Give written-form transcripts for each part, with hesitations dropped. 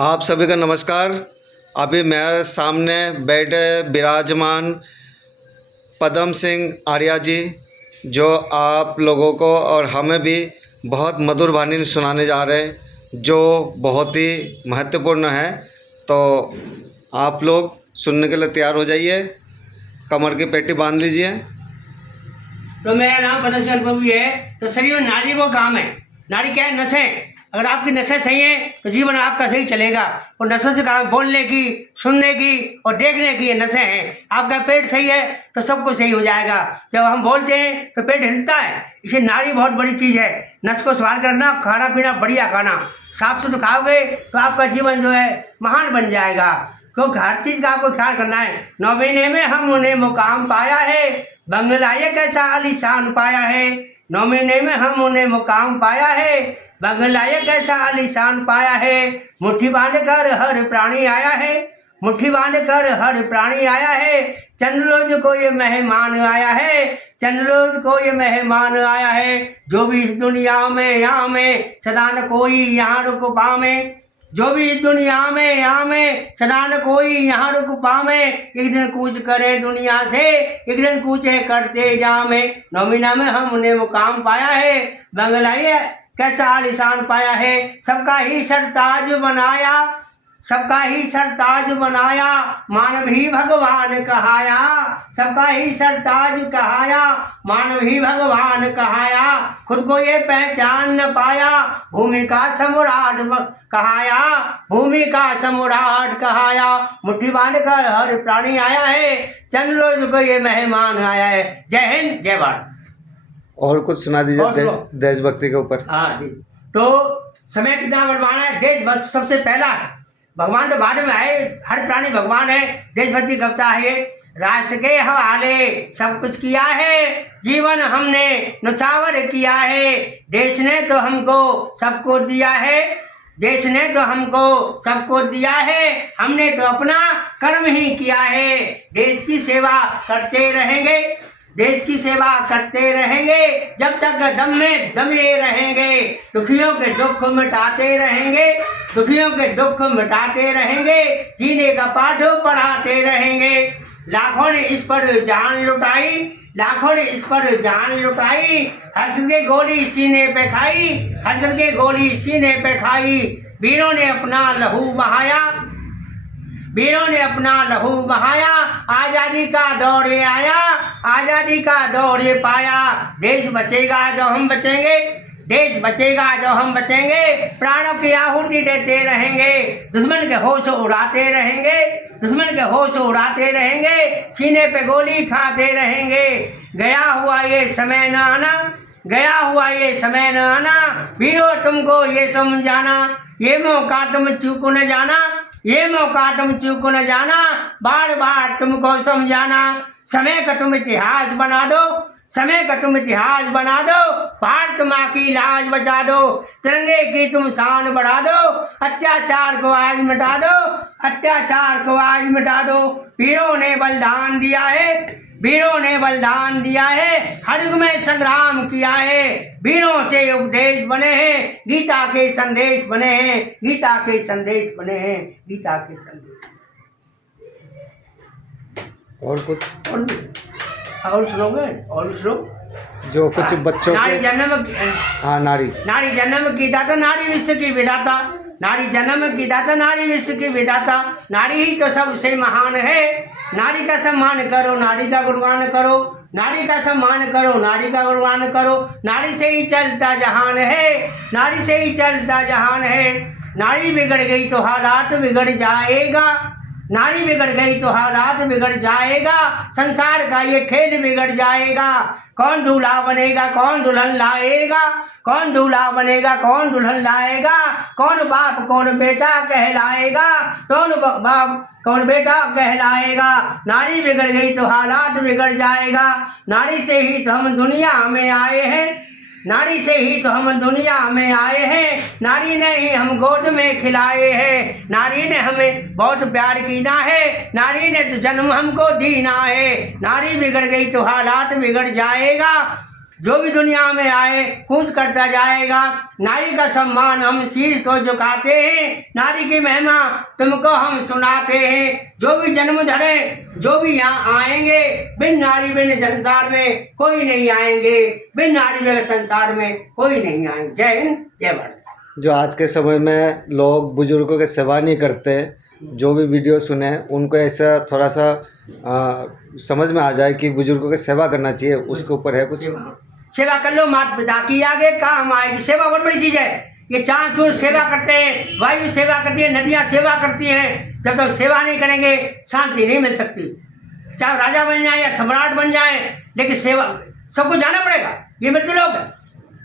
आप सभी का नमस्कार। अभी मेरे सामने बैठे विराजमान पदम सिंह आर्या जी, जो आप लोगों को और हमें भी बहुत मधुर वाणी सुनाने जा रहे हैं, जो बहुत ही महत्वपूर्ण है। तो आप लोग सुनने के लिए तैयार हो जाइए, कमर की पेटी बांध लीजिए। तो मेरा नाम पदम सिंह प्रभु है। तो शरीर में नाड़ी वो काम है। नाड़ी क्या है? नसें। अगर आपकी नसें सही हैं तो जीवन आपका सही चलेगा। और नसों से काम बोलने की, सुनने की और देखने की ये नसें हैं। आपका पेट सही है तो सब कुछ सही हो जाएगा। जब हम बोलते हैं तो पेट हिलता है। इसे नाड़ी बहुत बड़ी चीज़ है। नस को संभाल कर रखना, खाना पीना बढ़िया खाना, साफ सुथरा खाओगे तो आपका जीवन जो है महान बन जाएगा। क्योंकि हर चीज़ का आपको ख्याल करना है। 9 महीने में हमने मुकाम पाया है, बंगला ये कैसा आलीशान पाया है। 9 महीने में हमने मुकाम पाया है, बंगला ये कैसा आलीशान पाया है। मुट्ठी बांध कर हर प्राणी आया है, मुट्ठी बांध कर हर प्राणी आया है। चंद्रोज को ये मेहमान आया है, चंद्रोज को ये मेहमान आया है। जो भी इस दुनिया में यहाँ में सदा न कोई यहाँ रुक पावे, जो भी इस दुनिया में यहाँ में सदा न कोई यहाँ रुक पावे। एक दिन कूच करे दुनिया से, एक दिन कूचे करते जामे। 9 महीना में हमने मुकाम पाया है, बंगला ये कैसा आलीशान पाया है। सबका ही सरताज बनाया, सबका ही सरताज बनाया, मानव ही भगवान कहाया। सबका ही सरताज कहाया, मानव ही भगवान कहाया। खुद को ये पहचान न पाया, भूमि का सम्राट कहाया, भूमि का सम्राट कहाया। मुट्ठी बांध कर हर प्राणी आया है, चंद्रोज को ये मेहमान आया है। जय हिंद, जय भारत। और कुछ सुना दीजिए देशभक्ति के ऊपर। हाँ जी। तो समय कितना बलवान है, देशभक्त सबसे पहला है। भगवान तो बाद में आए, हर प्राणी भगवान है। देशभक्ति करता है। राष्ट्र के हवाले सब कुछ किया है, जीवन हमने न्यौछावर किया है। देश ने तो हमको सबको दिया है, देश ने तो हमको सबको दिया है। हमने तो अपना कर्म ही किया है। देश की सेवा करते रहेंगे, देश की सेवा करते रहेंगे, जब तक दम में दमे रहेंगे। दुखियों के दुख मिटाते रहेंगे, दुखियों के दुख मिटाते रहेंगे। जीने का पाठ पढ़ाते रहेंगे। लाखों ने इस पर जान लुटाई, लाखों ने इस पर जान लुटाई। हंस के गोली सीने पे खाई, हंस के गोली सीने पे खाई। वीरों ने अपना लहू बहाया, वीरों ने अपना लहू बहाया। आजादी का दौर ये आया, आजादी का दौर ये पाया। देश बचेगा जो हम बचेंगे, देश बचेगा जो हम बचेंगे। प्राणों की आहुति देते रहेंगे, दुश्मन के होश उड़ाते रहेंगे, दुश्मन के होश उड़ाते रहेंगे। सीने पे गोली खाते रहेंगे। गया हुआ ये समय न आना, गया हुआ ये समय न आना। वीरों तुमको ये समझाना, ये मौका तुम चूक न जाना, ये मौका तुम चूक न जाना। बार बार तुमको समझाना। समय का तुम इतिहास बना दो, समय का तुम इतिहास बना दो। भारत माँ की लाज बचा दो, तिरंगे की तुम शान बढ़ा दो। अत्याचार को आज मिटा दो, अत्याचार को आज मिटा दो। वीरों ने बलिदान दिया है, वीरों ने बलिदान दिया है। हर युग में संग्राम किया है, वीरों से उपदेश बने हैं। गीता के संदेश बने हैं, गीता के संदेश बने हैं, गीता के संदेश। और कुछ और सुनोगे? और सुनो जो कुछ बच्चों नारी के। जन्म, हाँ, नारी नारी जन्म की दाता, नारी विश्व की विधाता। नारी जन्म की दाता, नारी विश्व की विधाता। नारी ही तो सबसे महान है। नारी का सम्मान करो, नारी का गुणगान करो, नारी का सम्मान करो, नारी का गुणगान करो। नारी से ही चलता जहान है, नारी से ही चलता जहान है। नारी बिगड़ गई तो हालात बिगड़ जाएगा, नारी बिगड़ गई तो हालात बिगड़ जाएगा। संसार का ये खेल बिगड़ जाएगा। कौन दूल्हा बनेगा, कौन दुल्हन लाएगा, कौन दूल्हा बनेगा, कौन दुल्हन लाएगा। कौन बाप कौन बेटा कहलाएगा, कौन बाप कौन बेटा कहलाएगा। नारी बिगड़ गई तो हालात बिगड़ जाएगा। नारी से ही तो हम दुनिया में आए हैं, नारी से ही तो हम दुनिया में आए हैं। नारी ने ही हम गोद में खिलाए हैं, नारी ने हमें बहुत प्यार कीना है। नारी ने तो जन्म हमको दीना है। नारी बिगड़ गई तो हालात बिगड़ जाएगा। जो भी दुनिया में आए कूच करता जाएगा। नारी का सम्मान हम शीश तो झुकाते हैं, नारी की महिमा तुमको हम सुनाते हैं। जो भी जन्म धरे, जो भी यहाँ आएंगे, बिन नारी बिन संसार में कोई नहीं आएंगे, बिन नारी बिन संसार में कोई नहीं आएंगे। जय हिंद, जय भारत। जो आज के समय में लोग बुजुर्गों की सेवा नहीं करते, जो भी वीडियो सुने उनको ऐसा थोड़ा सा समझ में आ जाए कि बुजुर्गों की सेवा करना चाहिए, उसके ऊपर है कुछ? सेवा कर लो, माता पिता की आगे काम आएगी। सेवा बहुत बड़ी चीज है। ये चांद सूर्य सेवा करते हैं, वायु सेवा करती है, नदियां सेवा करती हैं। जब तक सेवा नहीं करेंगे शांति नहीं मिल सकती। चाहे राजा बन जाए या सम्राट बन जाए, लेकिन सेवा सबको जाना पड़ेगा। ये मृत्यु लोग है।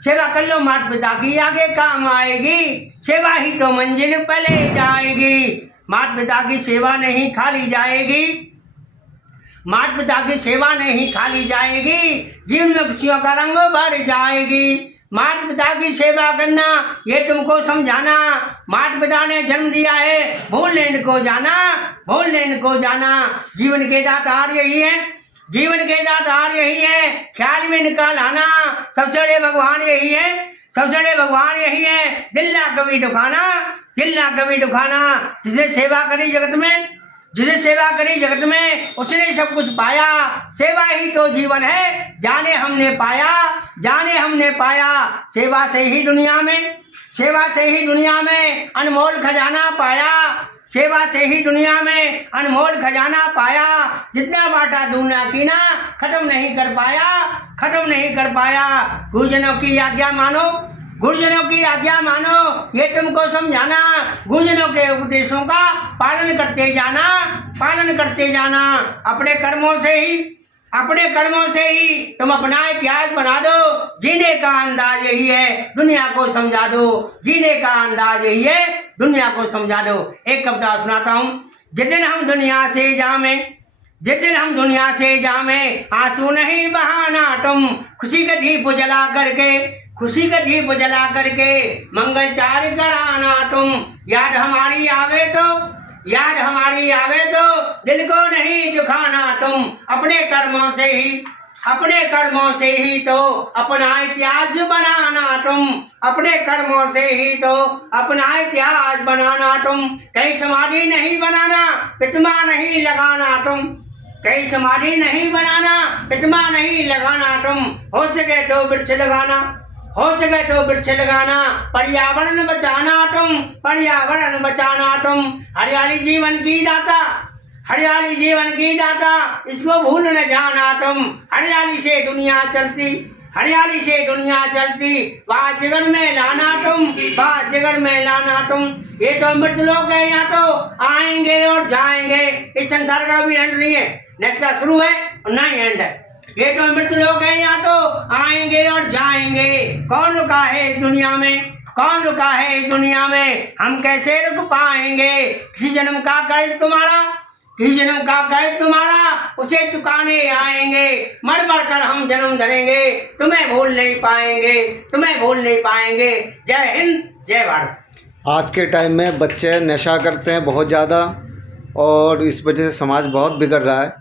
सेवा कर लो, माता पिता की आगे काम आएगी। सेवा ही तो मंजिल पहले जाएगी। माता पिता की सेवा नहीं खाली जाएगी, माता पिता की सेवा नहीं खाली जाएगी। जीवन में खुशियों का रंग भर जाएगी। माता पिता की सेवा करना ये तुमको समझाना। माता पिता ने जन्म दिया है, भूलने इनको जाना, भूलने इनको जाना। जीवन के दातार यही है, जीवन के दातार यही है, ख्याल में निकाल आना। सबसे बड़े भगवान यही है, सबसे बड़े भगवान यही है। दिल ना कभी दुखाना, दिल ना कभी दुखाना। जिसने सेवा करी जगत में, जिसने सेवा करी जगत में, उसने सब कुछ पाया। सेवा ही तो जीवन है, जाने हमने पाया, जाने हमने पाया। सेवा से ही दुनिया में, सेवा से ही दुनिया में अनमोल खजाना पाया। सेवा से ही दुनिया में अनमोल खजाना पाया। जितना बांटा दुनिया की ना, खत्म नहीं कर पाया, खत्म नहीं कर पाया। गुरुजनों की आज्ञा मानो, गुरुजनों की आज्ञा मानो, ये तुमको समझाना। गुरुजनों के उपदेशों का पालन करते जाना, पालन करते जाना। अपने कर्मों से ही, अपने कर्मों से ही तुम अपना इतिहास बना दो। जीने का अंदाज यही है, दुनिया को समझा दो। जीने का अंदाज यही है, दुनिया को समझा दो। एक कविता सुनाता हूँ। जिस दिन हम दुनिया से जामे, जिस दिन हम दुनिया से जामे, आंसू नहीं बहाना तुम। खुशी का दीप जला करके, खुशी का दीप जला करके मंगल चार कराना तुम। याद हमारी आवे तो, याद हमारी आवे तो दिल को नहीं दुखाना तुम। अपने कर्मों से ही, अपने कर्मों से ही तो अपना इतिहास बनाना तुम। अपने कर्मों से ही तो अपना इतिहास बनाना तुम। कहीं समाधि नहीं बनाना, प्रतिमा नहीं लगाना तुम। कहीं समाधि नहीं बनाना, प्रतिमा नहीं लगाना तुम। हो सके तो वृक्ष लगाना, हो सके तो वृक्ष लगाना। पर्यावरण बचाना तुम, पर्यावरण बचाना तुम। हरियाली जीवन की दाता, हरियाली जीवन की दाता, इसको भूल न जाना तुम। हरियाली से दुनिया चलती, हरियाली से दुनिया चलती। वहाँ जगन में लाना तुम, वहाँ जगन में लाना तुम। ये तो मृत लोग है, यहाँ तो आएंगे और जाएंगे। इस संसार का भी एंड नहीं है, न इसका शुरू है और न ही एंड है। ये तो मृत लोग हैं, यहाँ तो आएंगे और जाएंगे। कौन रुका है इस दुनिया में, कौन रुका है इस दुनिया में। हम कैसे रुक पाएंगे। किसी जन्म का कर्ज तुम्हारा, किसी जन्म का कर्ज तुम्हारा, उसे चुकाने आएंगे। मर मर कर हम जन्म धरेंगे, तुम्हें भूल नहीं पाएंगे, तुम्हें भूल नहीं पाएंगे। जय हिंद, जय भारत। आज के टाइम में बच्चे नशा करते हैं बहुत ज़्यादा, और इस वजह से समाज बहुत बिगड़ रहा है।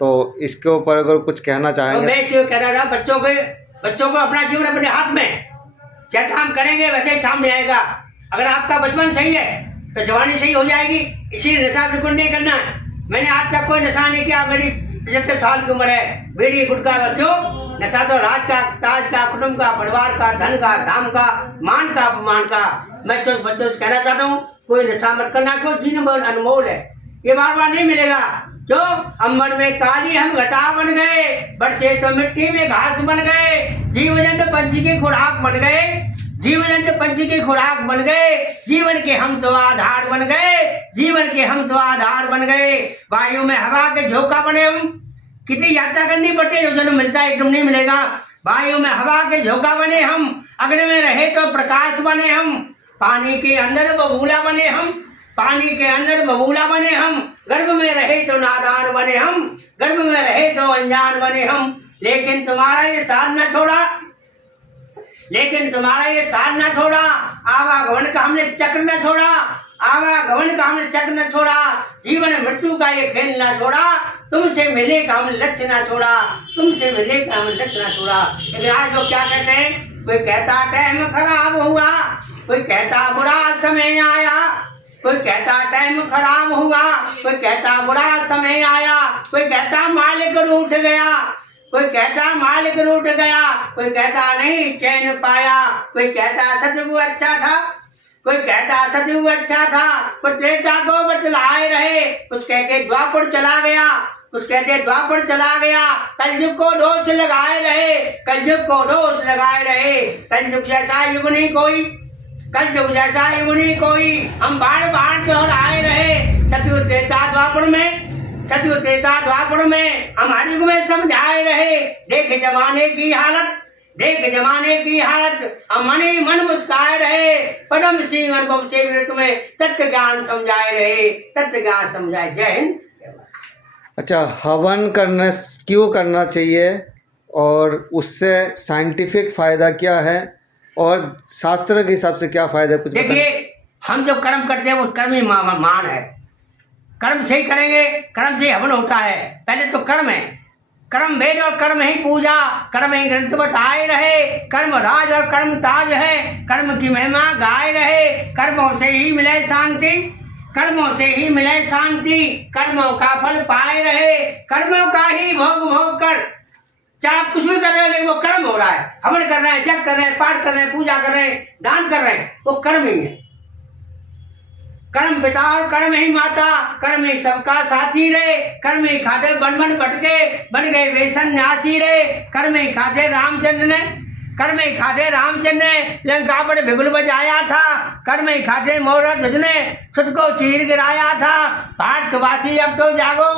तो इसके ऊपर अगर कुछ कहना चाहेंगे? मैं इसे कह रहा था, बच्चों को अपना जीवन अपने हाथ में, जैसा हम करेंगे वैसे ही सामने आएगा। अगर आपका बचपन सही है तो जवानी सही हो जाएगी। इसीलिए नशा बिल्कुल नहीं करना है। मैंने आज तक कोई नशा नहीं किया। मेरी 75 साल की उम्र है। बीड़ी गुटखा का क्यों? नशा तो राज का, ताज का, कुटुंब का, परिवार का, धन का, धाम का, मान का, अपमान का। मैं बच्चों से कहना चाहता हूँ, कोई नशा मत करना। क्यों? जीवन अनमोल है, ये बार बार नहीं मिलेगा। क्यों? अंबर में काली हम घटा बन गए, बरसे तो मिट्टी में घास बन गए। जीव जंतु पंछी की खुराक बन गए, जीव जंतु पंछी की खुराक बन गए। जीवन के हम तो आधार बन गए, जीवन के हम तो आधार बन गए। वायु में हवा के झोंका बने हम। कितनी यात्रा करनी पड़ती है, जन्म मिलता है, एकदम नहीं मिलेगा। वायु में हवा के झोंका बने हम, अग्नि में रहे तो प्रकाश बने हम। पानी के अंदर बबूला बने हम, पानी के अंदर बबूला बने हम। गर्भ में रहे तो नादान बने हम, गर्भ में रहे तो अनजान बने हम। लेकिन तुम्हारा ये साथ न छोड़ा, लेकिन तुम्हारा ये साथ न छोड़ा। आवागमन का हमने चक्र न छोड़ा, आवागमन का हमने चक्र न छोड़ा। जीवन मृत्यु का ये खेल न छोड़ा। तुमसे मिले का हमने लक्ष्य ना छोड़ा, तुमसे मिले का हमने लक्ष्य ना छोड़ा। लेकिन आज लोग क्या कहते हैं, कोई कहता टाइम खराब हुआ, कोई कहता बुरा समय आया, कोई कहता टाइम खराब हुआ, कोई कहता बुरा समय आया, कोई कहता मालिक रूठ गया, कोई कहता मालिक रूठ गया, कोई कहता नहीं चैन पाया, कोई कहता सतयुग अच्छा था, कोई कहता सतयुग अच्छा था, कुछ त्रेता को बतलाए रहे, कुछ कहते द्वापर चला गया, कुछ कहते द्वापर चला गया, कलयुग को दोष लगाए रहे, कलयुग को दोष लगाए रहे। कलयुग जैसा युग नहीं कोई, कलयुग जैसा युग नहीं कोई, हम बार बार दोहराए रहे। सतयुग त्रेता द्वापर में, सतयुग त्रेता द्वापर में हमारे युग में समझाए रहे। देख जमाने की हालत, देख जमाने की हालत, हम मन ही मन मुस्काए रहे। पदम सिंह अनुभव से भी तुम्हें तत्व ज्ञान समझाए रहे, तत्व ज्ञान समझाए। जय हिंद। अच्छा, हवन करने क्यों करना चाहिए और उससे साइंटिफिक फ़ायदा क्या है और शास्त्र के हिसाब से क्या फ़ायदा है, कुछ देखिए, हम जो कर्म करते हैं वो कर्म ही मान है। कर्म से ही करेंगे, कर्म से हवन होता है। पहले तो कर्म है, कर्म वेद और कर्म ही पूजा, कर्म ही ग्रंथ बताए रहे। कर्म राज और कर्म ताज है, कर्म की महिमा गाए रहे। कर्मों से ही मिले शांति, कर्मों से ही मिले शांति, कर्मों का फल पाए रहे। कर्मों का ही भोग भोग कर, चाहे आप कुछ भी कर रहे हो लेकिन वो कर्म हो रहा है। हवन कर रहे हैं, जप कर रहे हैं, पाठ कर रहे हैं, पूजा कर रहे हैं, दान कर रहे हैं, वो कर्म ही है। कर्म पिता और कर्म ही माता, कर्म ही सबका साथी रे। कर्म ही खाते बन बन भटके, बन गए वे सन्यासी रे। कर्म ही खाते रामचंद्र ने, कर्म ही खाते रामचंद्र ने लंका पर बिगुल बजाया था। कर्म ही खाते मोर ध्वज ने सुत को चीर गिराया था। भारतवासी अब तो जागो,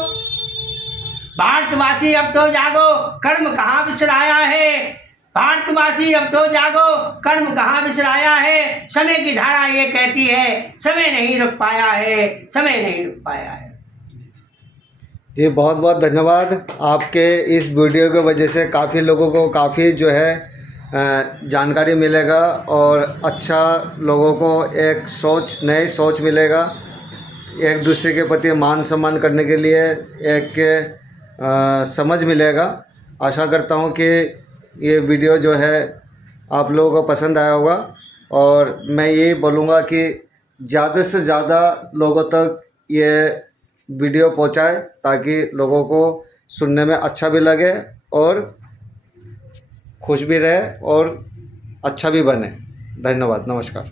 भारतवासी अब तो जागो, कर्म कहाँ बिसराया है। भारतवासी अब तो जागो, कर्म कहाँ बिसराया है। समय की धारा ये कहती है, समय नहीं रुक पाया है, समय नहीं रुक पाया है। जी, बहुत बहुत धन्यवाद। आपके इस वीडियो की वजह से काफ़ी लोगों को काफ़ी जो है जानकारी मिलेगा और अच्छा लोगों को एक सोच, नई सोच मिलेगा। एक दूसरे के प्रति मान सम्मान करने के लिए एक समझ मिलेगा। आशा करता हूँ कि ये वीडियो जो है आप लोगों को पसंद आया होगा और मैं ये बोलूँगा कि ज़्यादा से ज़्यादा लोगों तक ये वीडियो पहुँचाए ताकि लोगों को सुनने में अच्छा भी लगे और खुश भी रहे और अच्छा भी बने। धन्यवाद, नमस्कार।